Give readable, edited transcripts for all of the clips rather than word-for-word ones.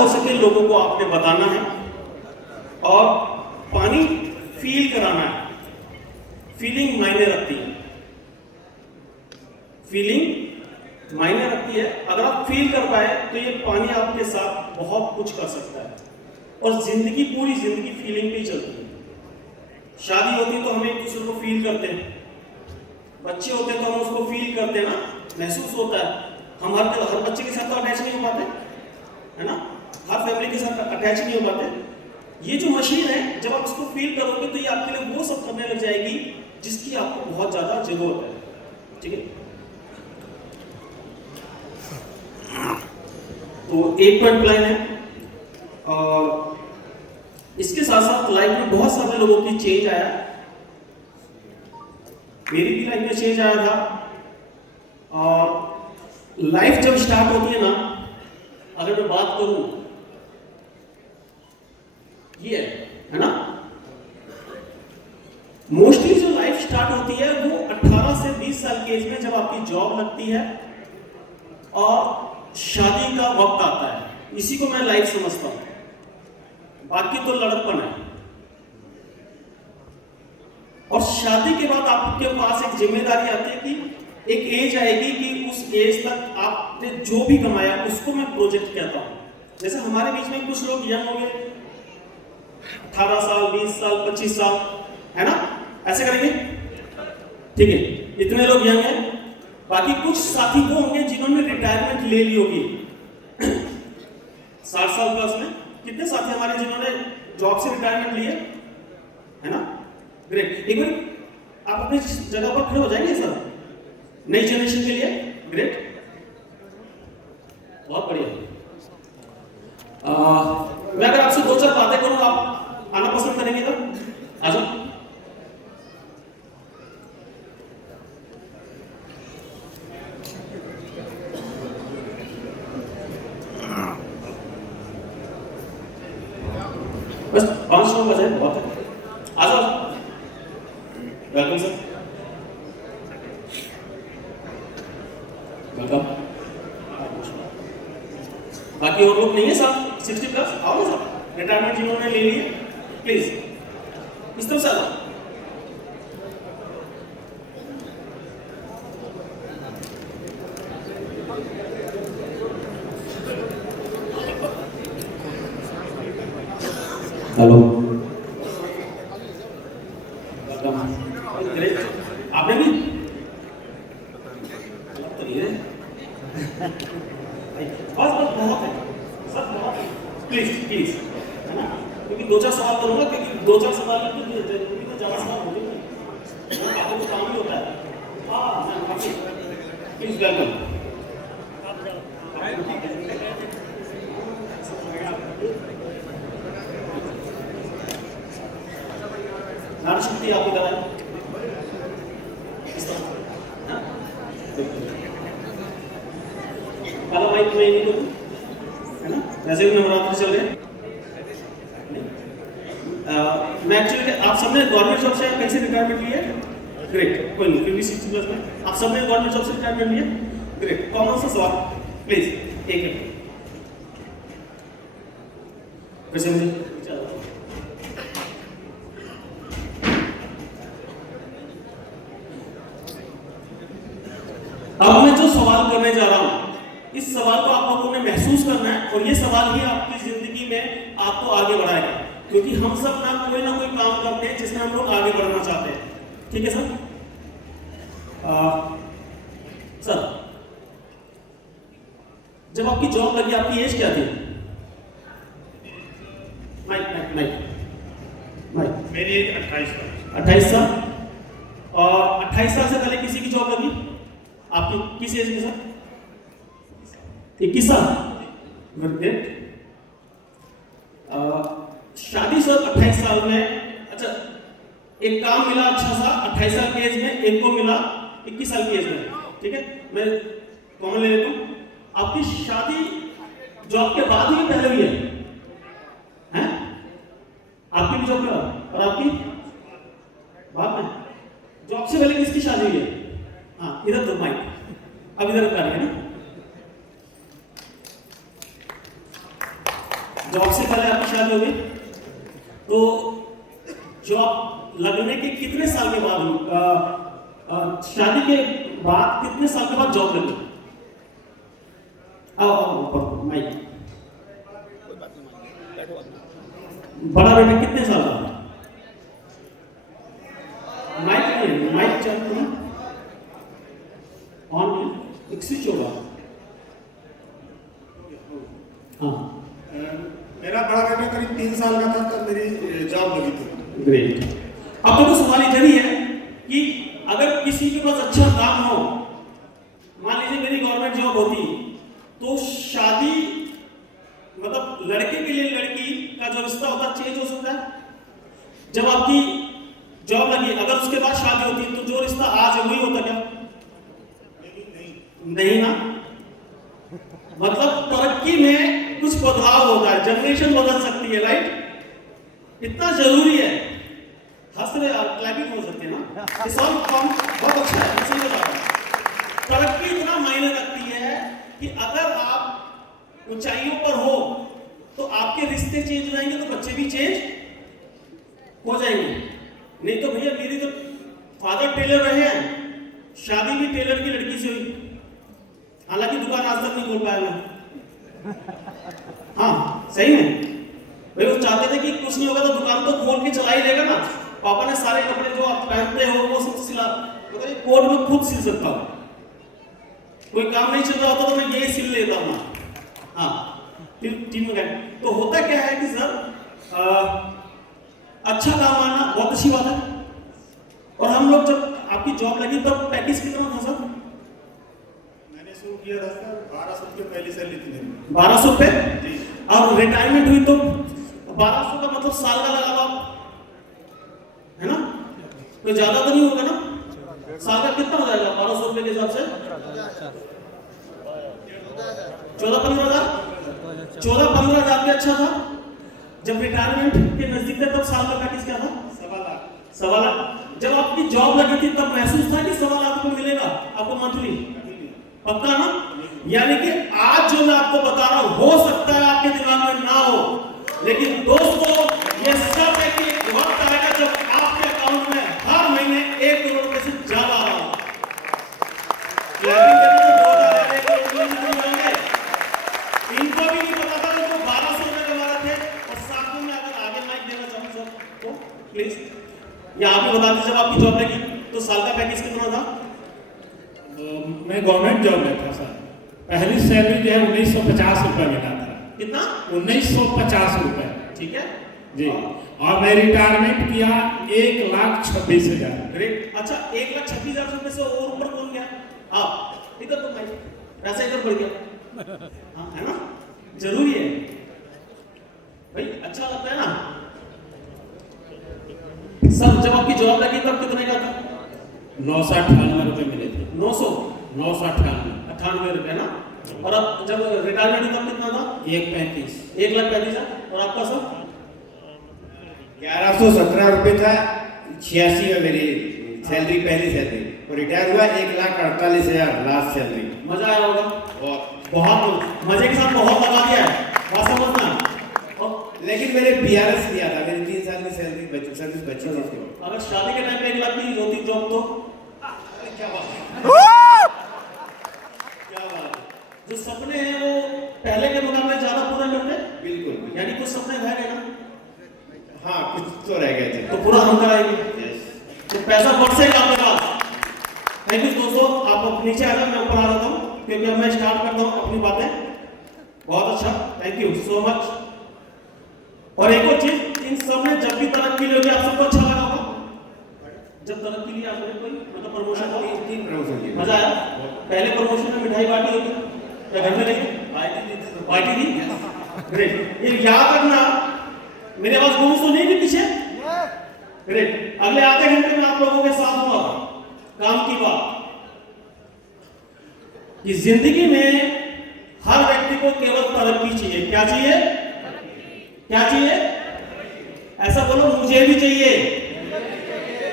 हो सके लोगों को आपने बताना है और पानी फील कराना है। फीलिंग मायने रखती है, फीलिंग मायने रखती है। अगर आप फील कर पाए तो ये पानी आपके साथ बहुत कुछ कर सकता है। और जिंदगी, पूरी जिंदगी फीलिंग पे ही चलती है। शादी होती है तो हम एक दूसरे को फील करते हैं, बच्चे होते हैं तो हम उसको फील करते हैं ना, महसूस होता है। हम हर बच्चे के साथ तो अटैच नहीं हो पाते, है ना, हर फैमिली के साथ अटैच नहीं हो पाते। ये जो मशीन है, जब आप उसको फील करोगे तो ये आपके लिए वो सब करने लग जाएगी जिसकी आपको बहुत ज्यादा जरूरत है। ठीक है, तो एक पॉइंट प्लान है। और इसके साथ साथ लाइफ में बहुत सारे लोगों की चेंज आया, मेरी भी लाइफ में चेंज आया था। और लाइफ जब स्टार्ट होती है ना, अगर मैं बात करूं, ये है ना, मोस्टली जो लाइफ स्टार्ट होती है वो 18 से 20 साल के एज में, जब आपकी जॉब लगती है और शादी का वक्त आता है। इसी को मैं लाइफ समझता हूं, बाकी तो लड़कपन है। और शादी के बाद आपके पास एक जिम्मेदारी आती है कि एक एज आएगी कि उस एज तक आपने जो भी कमाया उसको मैं प्रोजेक्ट कहता हूं। जैसे हमारे बीच में कुछ लोग यंग होंगे, 18 साल, 20 साल, 25 साल, है ना, ऐसे करेंगे, ठीक है, इतने लोग यंग हैं। बाकी कुछ साथी वो होंगे जिन्होंने रिटायरमेंट ले ली होगी 60 साल प्लस में। कितने साथी हमारे जिन्होंने जॉब से रिटायरमेंट लिए, है ना, ग्रेट। एक बार आप अपनी जगह पर खड़े हो जाएंगे सर, नई जनरेशन के लिए, ग्रेट, बहुत बढ़िया। मैं अगर आपसे 2-4 बातें करूं, आप आना पसंद करेंगे तो आ जाओ। बस 5 लोग बचे, बहुत है, आ जाओ। Welcome sir, welcome. बाकी और लोग नहीं है सर, 60 प्लस, आओ ना सर, रिटायरमेंट जिन्होंने ले लिए, प्लीज इस तरफ से आ जाओ। हेलो, ग्रेट, आपने भी तो नहीं है, बस बस बहुत है सर, बहुत है, प्लीज प्लीज, है ना, क्योंकि 2-4 सवाल करूंगा, क्योंकि 2-4 सवाल में तो ज्यादा सवाल हो गए, आपको तो काम ही होता है। हाँ, प्लीज वेलकम। नारी शक्ति आपकी तरह है, काला माइक में नहीं, है ना, वैसे भी नवरात्रि चल रहे हैं। मैं एक्चुअली, आप सबने गवर्नमेंट जॉब से कैसे रिटायरमेंट लिया? ग्रेट, कोई नहीं, फिर भी 60 प्लस में आप सबने गवर्नमेंट जॉब से रिटायरमेंट लिया, ग्रेट। कॉमन सा सवाल प्लीज, एक मिनट, वैसे मुझे अब मैं जो सवाल करने जा रहा हूं, इस सवाल को आप लोगों ने महसूस करना है, और ये सवाल ही आपकी जिंदगी में आपको आगे बढ़ाएगा। क्योंकि हम सब ना कोई काम करते हैं जिसमें हम लोग आगे बढ़ना चाहते हैं, ठीक है सर? सर, जब आपकी जॉब लगी, आपकी एज क्या थी? मेरी एज 28 साल। 28 साल। और 28 साल से पहले किसी की जॉब लगी आपकी किस एज के साथ? 21 साल। शादी सर 28 साल में, अच्छा, एक काम मिला अच्छा सा 28 साल की एज में, एक को मिला 21 साल की एज में, ठीक है, मैं कॉमन ले लेता हूं। आपकी शादी जॉब के बाद ही पहले हुई है? आपकी भी जॉब के बाद, और आपकी बाद में? जॉब से पहले किसकी शादी हुई है? हाँ, इधर तो माइक, अब इधर कर रहे हैं ना। जॉब से पहले आपकी शादी होगी, तो जॉब लगने के कितने साल के बाद हुई? शादी के बाद कितने साल के बाद जॉब लगी? आओ आओ ऊपर माइक। बड़ा बेटा कितने साल का? माइक नहीं, माइक चाहिए ऑन, एक स्विच होगा। हाँ, मेरा बड़ा बेटा करीब 3 साल का था तब मेरी जॉब लगी थी। ग्रेट। अब देखो सवाल इधर ही है कि अगर किसी के पास अच्छा काम हो, मान लीजिए मेरी गवर्नमेंट जॉब होती, तो शादी मतलब लड़के के लिए लड़की का जो रिश्ता होता है चेंज हो सकता है। जब आपकी जॉब लगी, अगर उसके बाद शादी होती तो जो रिश्ता आज है वही होता क्या? नहीं ना। मतलब तरक्की में कुछ बदलाव होता है, जनरेशन बदल सकती है, राइट? इतना जरूरी है। हंस रहे क्लैपिंग हो सकती है ना, इस ऑल फॉर्म बहुत अच्छा है, सही बता रहा हूं। तरक्की इतना मायने रखती है कि अगर आप ऊंचाइयों पर हो तो आपके रिश्ते चेंज हो जाएंगे, तो बच्चे भी चेंज हो जाएंगे। नहीं तो भैया मेरी तो फादर टेलर रहे हैं, शादी भी टेलर की लड़की से हुई, हालांकि दुकान आज तक नहीं खोल पाया मैं। हाँ सही में भाई, वो चाहते थे कि कुछ नहीं होगा तो दुकान तो खोल के चला ही लेगा ना। पापा ने सारे कपड़े जो आप पहनते हो वो सब सिला, तो कोट में खुद सिल सकता हूँ, कोई काम नहीं चल रहा होता तो मैं ये सिल लेता हूँ। हाँ टीम में गए तो होता क्या है कि सर अच्छा काम आना बहुत अच्छी बात है। और हम लोग जब आपकी जॉब लगी तब पैकेज कितना था सर? मैंने शुरू किया था सर 1200 रुपये पहली सैलरी थी मेरी। 1200 रुपये? और रिटायरमेंट हुई तो 1200 का मतलब साल का लगा लो है ना, कोई ज्यादा तो नहीं होगा ना? साल का कितना हो जाएगा 1200 रुपये के हिसाब से? 14-15 हजार। 14-15 हजार भी अच्छा था। जब रिटायरमेंट के नजदीक थे तब साल का पैकेज क्या था? 1.25 लाख। जब आपकी जॉब लगी थी तब महसूस था कि 1.25 लाख रुपए मिलेगा आपको मंथली? पक्का ना? यानी कि आज जो मैं आपको बता रहा हूं हो सकता है आपके दिमाग में ना हो, लेकिन दोस्तों ये सब एक वक्त आएगा जब आपके अकाउंट में हर महीने 1 करोड़ रुपए से ज्यादा आ रहा होगा। इनको भी नहीं पता था, उनको 1200 रुपए कमा रहे थे। और साथ में अगर आगे माइक देना चाहूँ सर तो प्लीज, या आप ही बता दीजिए जब आपकी जॉब लगी तो साल का पैकेज कितना था? मैं गवर्नमेंट जॉब में था सर, पहली सैलरी जो है 1950 रुपये मिला था। कितना? 1950 रुपये। ठीक है जी। और मैं रिटायरमेंट किया 1,26,000। ग्रेट। अच्छा 1,26,000 रुपए से और ऊपर कौन गया? आप इधर तो भाई पैसा इधर बढ़ गया। हाँ है ना, जरूरी है भाई, अच्छा लगता है ना। सर जब आपकी जॉब लगी तब कितने का था? 998 रुपये मिले थे। 998 रुपए ना। और अब जब रिटायरमेंट हुआ तब कितना था? 1,35,000। 1,35,000। और आपका सर? 1117 रुपये था 86 में मेरी सैलरी, पहली सैलरी। और रिटायर हुआ 1,48,000 लास्ट सैलरी। मजा आया होगा बहुत मजे के साथ, बहुत लगा दिया है बात समझना। और लेकिन मैंने बीआरएस किया था, मेरी 3 साल की सैलरी सर्विस बची थी उसके बाद। अगर शादी के टाइम पे 1 लाख की होती जॉब तो क्या बात है, क्या बात है। जो सपने हैं वो पहले के मुकाबले ज्यादा पूरा करते हैं। बिल्कुल। यानी कुछ सपने रह गए ना? हाँ कुछ तो रह गए थे, तो पूरा हम कराएंगे। तो पैसा बरसेगा आपके पास। थैंक यू दोस्तों, आप नीचे आ जाओ, मैं ऊपर आ जाता हूँ क्योंकि अब मैं स्टार्ट करता हूँ अपनी बातें। बहुत अच्छा, थैंक यू सो मच। और एक और चीज, इन सब ने जब भी तरक्की ली होगी आप सबको अच्छा लगा होगा? जब तरक्की ली आपने कोई मतलब प्रमोशन हो? 3 प्रमोशन किए। मजा आया? पहले प्रमोशन में मिठाई बांटी होगी या घर में नहीं? पार्टी दी। ग्रेट। ये याद रखना, मेरे पास घूम तो नहीं भी पीछे। ग्रेट। अगले आधे घंटे में आप लोगों के साथ हुआ काम की बात कि जिंदगी में हर व्यक्ति को केवल तरक्की चाहिए। क्या चाहिए? क्या चाहिए? ऐसा बोलो, मुझे भी चाहिए।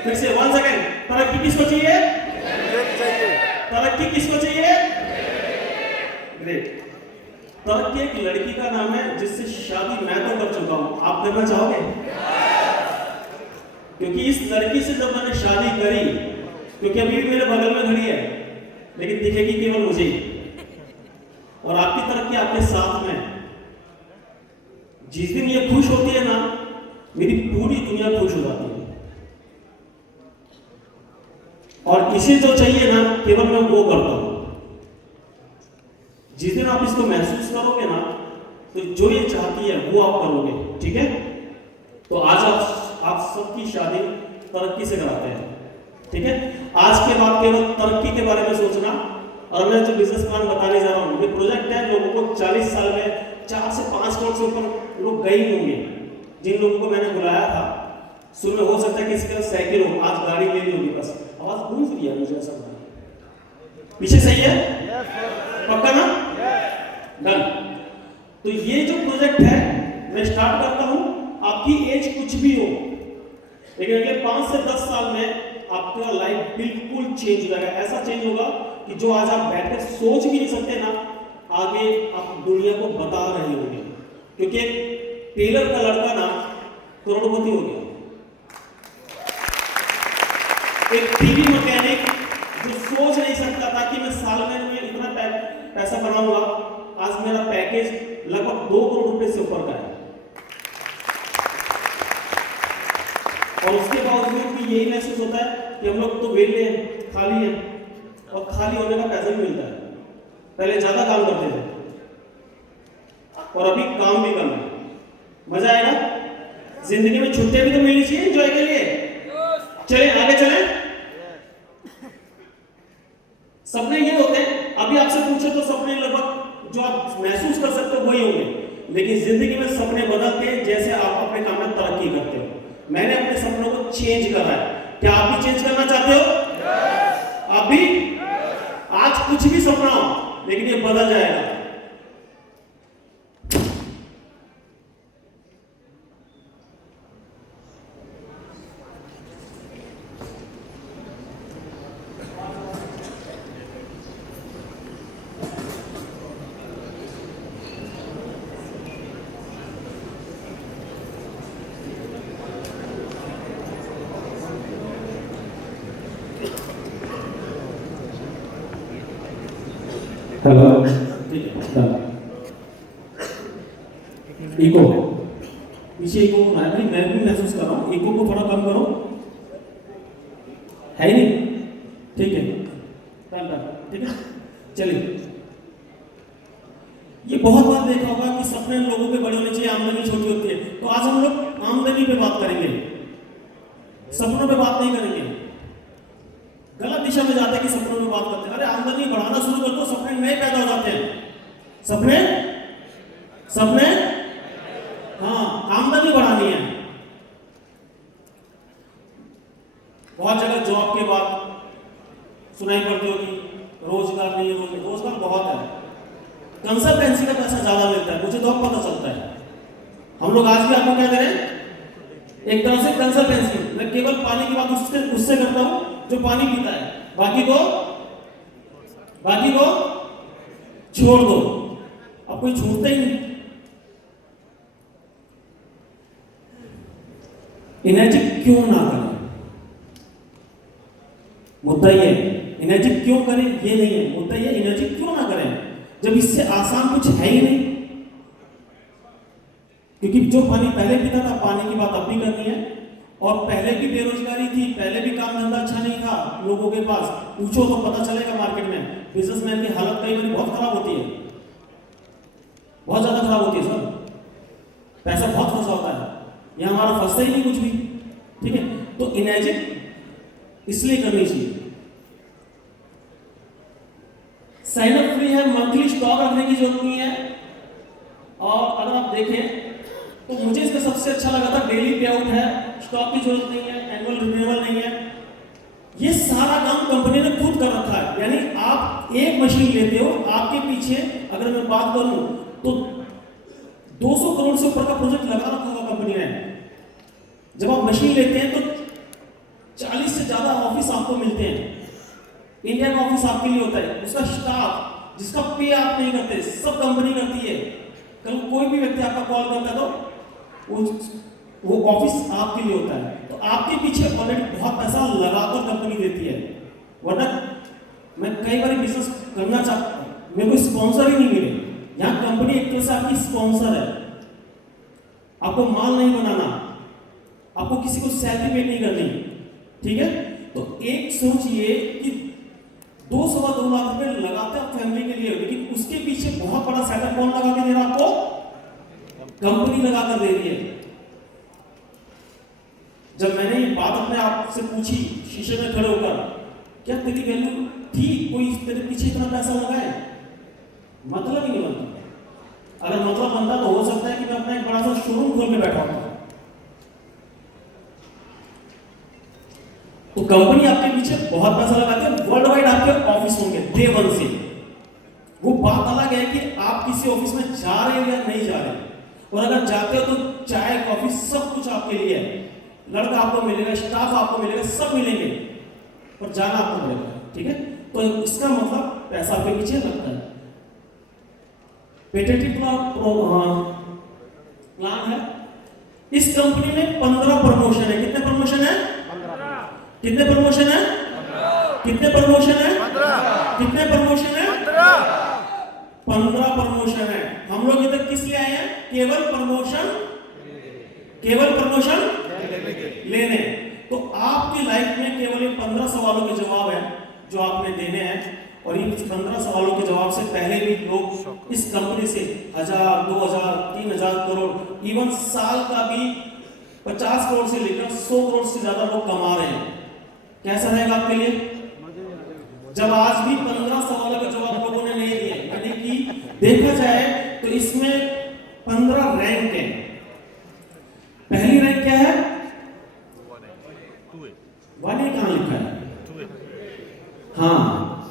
फिर से 1 सेकेंड, तरक्की किसको चाहिए? तरक्की किसको चाहिए? ग्रेट। तरक्की एक लड़की का नाम है जिससे शादी चुका हूं, आप करना चाहोगे? क्योंकि इस लड़की से जब मैंने शादी करी, क्योंकि अभी भी मेरे बगल में खड़ी है लेकिन दिखेगी केवल मुझे ही, और आपकी तरक्की आपके साथ में। जिस दिन ये खुश होती है ना, मेरी पूरी दुनिया खुश हो जाती है। और इसे जो चाहिए ना, केवल मैं वो करता हूं। जिस दिन आप इसको महसूस करोगे ना, तो जो ये चाहती है वो आप करोगे। ठीक है, तो आज आप सबकी शादी तरक्की से कराते हैं। ठीक है, आज के बाद केवल तरक्की के बारे में सोचना। और मैं जो बिजनेस प्लान बताने जा रहा हूँ, ये प्रोजेक्ट है, लोगों को 40 साल में 4 से 5 करोड़ से ऊपर लोग गए होंगे। जिन लोगों को मैंने बुलाया था, शुरू में हो सकता है किसी का साइकिल हो, आज गाड़ी ले ली होगी। बस आवाज गूंज रही है मुझे ऐसा लग रहा है। पीछे सही है? पक्का ना? डन। तो ये जो प्रोजेक्ट है, मैं स्टार्ट करता हूं। आपकी एज कुछ भी हो, लेकिन अगले 5 से 10 साल में आपका लाइफ बिल्कुल चेंज हो जाएगा। ऐसा चेंज होगा कि जो आज आप बैठकर सोच भी नहीं सकते ना, आगे आप दुनिया को बता रहे होंगे। क्योंकि एक टेलर का लड़का ना करोड़पति हो गया, एक टीवी मैकेनिक जो सोच नहीं सकता था कि मैं साल में इतना पैसा बनाऊंगा, आज मेरा पैकेज लगभग 2 करोड़ रुपए से ऊपर का है। और उसके बावजूद भी यही महसूस होता है कि हम लोग तो वेले हैं, खाली हैं, और खाली होने का पैसा भी मिलता है। पहले ज्यादा काम करते थे और अभी काम भी कम है। मजा आएगा? जिंदगी में छुट्टियां भी तो मिलनी चाहिए एंजॉय के लिए। चले आगे चले। सपने ये होते हैं, अभी आपसे पूछे तो सपने लगभग जो आप महसूस कर सकते हो वही होंगे, लेकिन जिंदगी में सपने बदलते हैं जैसे आप अपने काम में तरक्की करते हो। मैंने अपने सपनों को चेंज करा है। क्या आप भी चेंज करना चाहते हो? आप भी? आज कुछ भी सपना हो, लेकिन ये बदल जाएगा। हेलो, ठीक है। इको पीछे इको भाई, मैं भी महसूस कर रहा हूँ। इको को थोड़ा कम करो, है नहीं? ठीक है, ठीक है, चलिए। ये बहुत बार देखा होगा कि सपने लोगों के बड़े होने चाहिए, आमदनी छोटी होती है। तो आज हम लोग आमदनी पे बात करेंगे, सपनों पे बात नहीं करेंगे। गलत दिशा में जाते हैं कि सपनों में बात करते हैं। अरे आमदनी बढ़ाना शुरू कर दो, सपने नए पैदा हो जाते हैं। सपने सपने हाँ, आमदनी बढ़ानी है। बहुत जगह जॉब के बाद सुनाई पड़ती होगी रोजगार नहीं है। रोजगार बहुत है, कंसल्टेंसी का पैसा ज्यादा मिलता है, मुझे तो अब पता चलता है। हम लोग आज भी आपको क्या करें, एक तरह से कंसल्टेंसी। मैं केवल पानी की बात उससे करता हूं जो पानी पीता है, बाकी को छोड़ दो। अब कोई छोड़ता ही नहीं। एनर्जी क्यों ना करें, मुद्दा ये है। एनर्जी क्यों करें ये नहीं है, मुद्दा ये एनर्जी क्यों ना करें जब इससे आसान कुछ है ही नहीं। क्योंकि जो पानी पहले पीता था, पानी की बात अब भी करनी है। और पहले भी बेरोजगारी थी, पहले भी काम धंधा अच्छा नहीं था लोगों के पास। पूछो तो पता चलेगा मार्केट में बिजनेसमैन की हालत कई बार बहुत खराब होती है, बहुत ज्यादा खराब होती है सर। पैसा बहुत फंसा होता है, यह हमारा फंसता ही नहीं कुछ भी। ठीक है, तो एनर्जी इसलिए करनी चाहिए। साइन अप फ्री है, मंथली स्टॉक रखने की जरूरत नहीं है। और अगर आप देखें तो मुझे इसका सबसे अच्छा लगा था, डेली पे आउट है, स्टॉक की जरूरत नहीं है, एनुअल रिन्यूअल नहीं है। ये सारा काम कंपनी ने खुद कर रखा है। यानी आप एक मशीन लेते हो, आपके पीछे अगर मैं बात करूं तो 200 करोड़ से ऊपर का प्रोजेक्ट लगा रखा होगा कंपनी ने। जब आप मशीन लेते हैं तो 40 से ज्यादा ऑफिस आपको मिलते हैं। इंडिया का ऑफिस आपके लिए होता है, उसका स्टाफ जिसका पे आप नहीं करते, सब कंपनी करती है। कल कोई भी व्यक्ति आपका कॉल करता है तो वो ऑफिस आपके लिए होता है, तो आपके पीछे ऑलरेडी बहुत पैसा लगाकर कंपनी देती है। वरना मैं कई बार बिजनेस करना चाहता हूँ, मेरे को स्पॉन्सर ही नहीं मिले। यहाँ कंपनी एक तरह से आपकी स्पॉन्सर है, आपको माल नहीं बनाना, आपको किसी को सैलरी पे नहीं करनी, ठीक है। तो एक सोचिए कि 2-2.25 लाख रुपए लगाते हैं फैमिली के लिए, लेकिन उसके पीछे बहुत बड़ा सेटअप कौन लगा के दे रहा है आपको? कंपनी लगा कर दे रही है। जब मैंने ये बात अपने आप से पूछी शीशे में खड़े होकर, क्या तेरी वैल्यू थी? कोई तेरे पीछे इतना पैसा लगाए? मतलब ही नहीं बनता। अगर मतलब बनता तो हो सकता है कि मैं अपना एक बड़ा सा शोरूम खोल के बैठा होता। तो कंपनी आपके पीछे बहुत पैसा लगाती है, वर्ल्ड वाइड आपके ऑफिस होंगे डे वन से। वो बात अलग है कि आप किसी ऑफिस में जा रहे हो या नहीं जा रहे, और अगर जाते हो तो चाय कॉफी सब कुछ आपके लिए है, लड़का आपको मिलेगा, स्टाफ आपको मिलेगा, सब मिलेंगे, पर जाना आपको मिलेगा, ठीक है। तो इसका मतलब पैसा आपके पीछे लगता है। पेटेंटिव प्लान है। इस कंपनी में 15 प्रमोशन है। कितने प्रमोशन है? 15। कितने प्रमोशन है? 15। कितने प्रमोशन है? 15। कितने प्रमोशन है? 15 प्रमोशन है। हम लोग इधर किस लिए आए हैं? केवल प्रमोशन लेने। तो आपकी लाइफ में केवल ये 15 सवालों के जवाब है जो आपने देने हैं, और इन 15 सवालों के जवाब से पहले भी लोग इस कंपनी से 1000, 2000, 3000 करोड़, इवन साल का भी 50 करोड़ से लेकर 100 करोड़ से ज्यादा लोग कमा रहे हैं। कैसा रहेगा आपके लिए जब आज भी 15 सवालों के जवाब लोगों ने नहीं दिए? यानी कि देखा जाए तो इसमें 15 रैंक है। पहली रैंक क्या है? 1 कहां लिखा है? हाँ,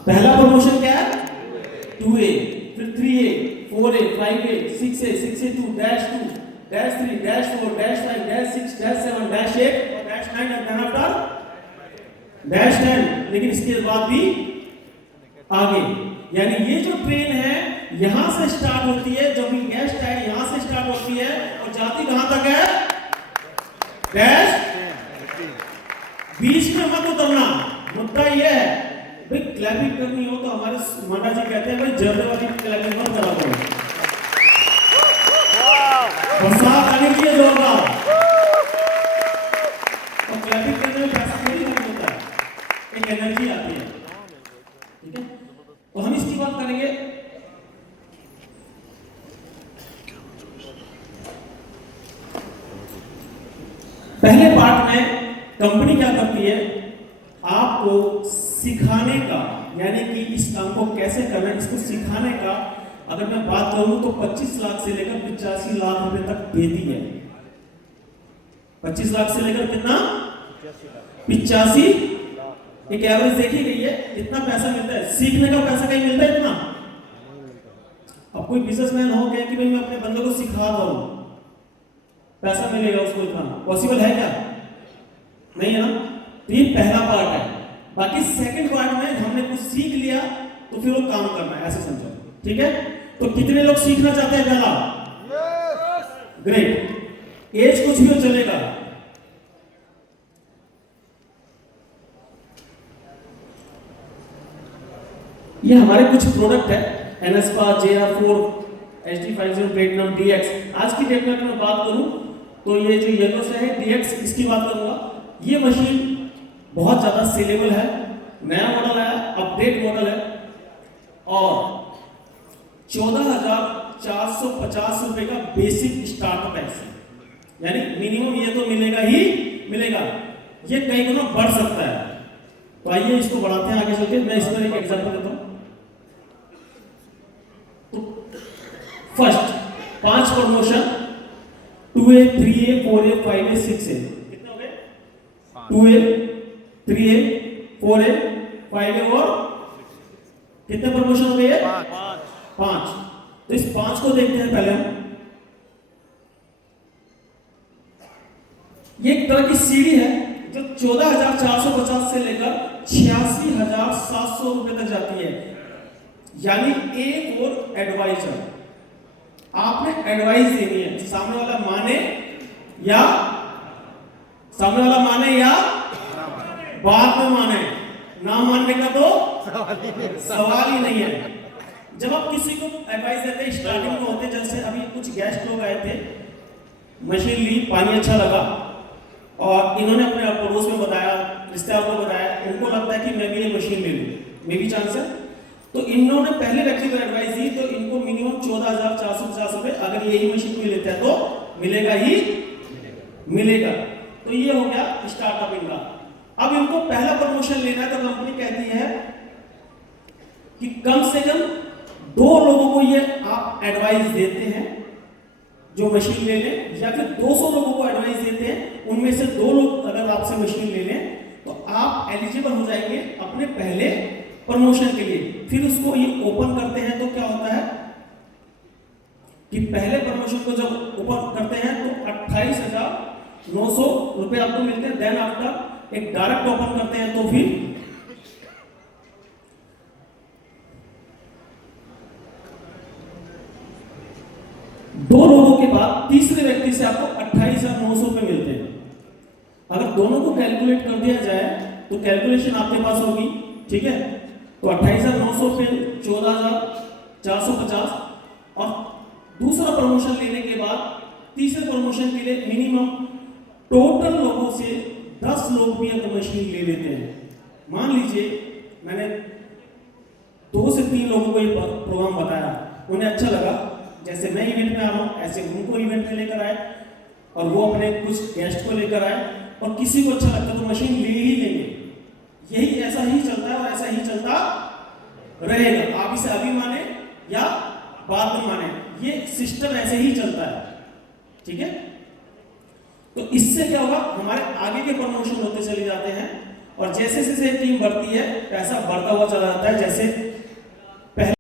पहला प्रमोशन क्या है? 2A, फिर 3A, 4A, 5A, 6A, 6A2, -2, -3, -4, -5, -6, -7, -8 और -9 और then after -10। लेकिन इसके बाद भी आगे, यानी ये जो ट्रेन है यहां से स्टार्ट होती है, जब भी गेस्ट है यहां से स्टार्ट होती है और जाती कहां तक है? डैश। बीच में मत उतरना। मुद्दा ये है भाई, क्लैपिंग करनी हो तो हमारे माता जी कहते हैं भाई जर्दे वाली क्लैपिंग मत करा करो, बरसात आने की जोरदार, और क्लैपिंग करने में पैसा थोड़ी खर्च होता है, एक एनर्जी आती है, ठीक है। तो हम इसकी बात करेंगे। पहले पार्ट में कंपनी क्या करती है? आपको सिखाने का, यानी कि इस काम को कैसे करना है इसको सिखाने का अगर मैं बात करूं तो 25 लाख से लेकर 85 लाख रुपए तक देती है। 25 लाख से लेकर कितना? 85। एक एवरेज देखी गई है, इतना पैसा मिलता है। सीखने का पैसा कहीं मिलता है इतना? अब कोई बिजनेसमैन हो गया कि भाई मैं अपने बंदे को सिखा रहा हूं, पैसा मिलेगा उसको इतना, पॉसिबल है क्या? नहीं है ना। तो ये पहला पार्ट है। बाकी सेकंड पार्ट में हमने कुछ सीख लिया तो फिर वो काम करना है, ऐसे समझो, ठीक है। तो कितने लोग सीखना चाहते हैं? पहला, ग्रेट। एज कुछ भी हो चलेगा। ये हमारे कुछ प्रोडक्ट है, एनएसपा, JR4, HD50 प्लेटिनम, DX। आज की डेट में अगर मैं बात करूं तो ये जो येलो से है DX, इसकी बात करूंगा। ये मशीन बहुत ज्यादा सेलेबल है, नया मॉडल है, अपडेट मॉडल है, और 14,450 रुपए का बेसिक स्टार्टअप है। यानी मिनिमम ये तो मिलेगा ही मिलेगा, ये कई गुना बढ़ सकता है। तो आइए इसको बढ़ाते हैं आगे चलते। मैं इसका एक एग्जांपल देता हूं। तो first 5 promotion, 2A, 3A, 4A, 5A, 6A। कितने हो गए? 2A, 3A, 4A, 5A और कितने प्रमोशन हो गए? 5। तो इस 5 को देखते हैं पहले हम। ये एक तरह की सीढ़ी है जो 14,450 से लेकर 86,700 रुपए तक जाती है। यानी A फॉर एडवाइजर, आपने एडवाइस देनी है, सामने वाला माने या सामने वाला माने या बाद में माने, ना मानने का तो सवाल ही नहीं है। जब आप किसी को एडवाइस देते हैं स्टार्टिंग में होते, जैसे अभी कुछ गेस्ट लोग आए थे, मशीन ली, पानी अच्छा लगा और इन्होंने अपने पड़ोस में बताया, रिश्तेदारों को बताया, उनको लगता है कि मैं भी ये मशीन ले लूँ, मे भी चांस है। तो इन्होंने पहले व्यक्ति को एडवाइस दी तो इनको मिनिमम 14,450 रुपए अगर यही मशीन कोई लेता है तो मिलेगा ही मिलेगा। तो ये हो गया स्टार्टअप इनका। अब इनको पहला प्रमोशन लेना है तो कंपनी कहती है कि कम से कम 2 लोगों को ये आप एडवाइस देते हैं जो मशीन ले लें, या फिर 200 लोगों को एडवाइस देते हैं, उनमें से 2 लोग अगर आपसे मशीन ले लें तो आप एलिजिबल हो जाएंगे अपने पहले प्रमोशन के लिए। फिर उसको ये ओपन करते हैं तो क्या होता है कि पहले प्रमोशन को जब ओपन करते हैं तो 28,900 रुपए आपको मिलते हैं। देन आफ्टर एक डायरेक्ट ओपन करते हैं तो फिर 2 लोगों के बाद तीसरे व्यक्ति से आपको 28,900 रुपए मिलते हैं। अगर दोनों को कैलकुलेट कर दिया जाए तो कैलकुलेशन आपके पास होगी, ठीक है। तो 28,900 पे 14,450 और दूसरा प्रमोशन लेने के बाद तीसरे प्रमोशन के लिए मिनिमम टोटल लोगों से 10 लोग भी अगर मशीन ले लेते हैं, मान लीजिए मैंने 2 से 3 लोगों को ये प्रोग्राम बताया, उन्हें अच्छा लगा, जैसे मैं इवेंट में आ रहा हूँ ऐसे उनको इवेंट में लेकर आए और वो अपने कुछ गेस्ट को लेकर आए और किसी को अच्छा लगता तो मशीन ले ही लेंगे। यही ऐसा ही चलता है और ऐसा ही चलता रहेगा। आप इसे अभी माने या बाद में माने, ये सिस्टम ऐसे ही चलता है, ठीक है। तो इससे क्या होगा, हमारे आगे के प्रमोशन होते चले जाते हैं और जैसे जैसे टीम बढ़ती है पैसा बढ़ता हुआ चला जाता है। जैसे